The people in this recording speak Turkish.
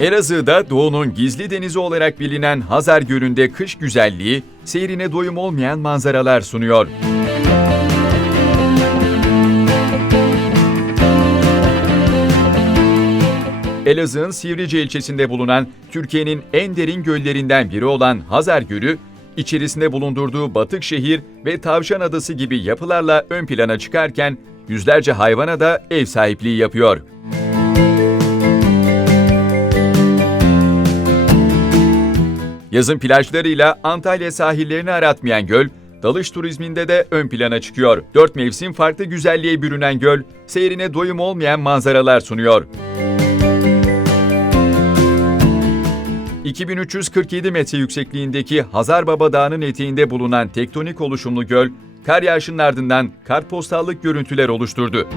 Elazığ'da doğunun gizli denizi olarak bilinen Hazar Gölü'nde kış güzelliği, seyrine doyum olmayan manzaralar sunuyor. Elazığ'ın Sivrice ilçesinde bulunan Türkiye'nin en derin göllerinden biri olan Hazar Gölü, içerisinde bulundurduğu Batık Şehir ve Tavşan Adası gibi yapılarla ön plana çıkarken yüzlerce hayvana da ev sahipliği yapıyor. Yazın plajlarıyla Antalya sahillerini aratmayan göl, dalış turizminde de ön plana çıkıyor. Dört mevsim farklı güzelliğe bürünen göl, seyrine doyum olmayan manzaralar sunuyor. 2347 metre yüksekliğindeki Hazarbaba Dağı'nın eteğinde bulunan tektonik oluşumlu göl, kar yağışının ardından kartpostallık görüntüler oluşturdu.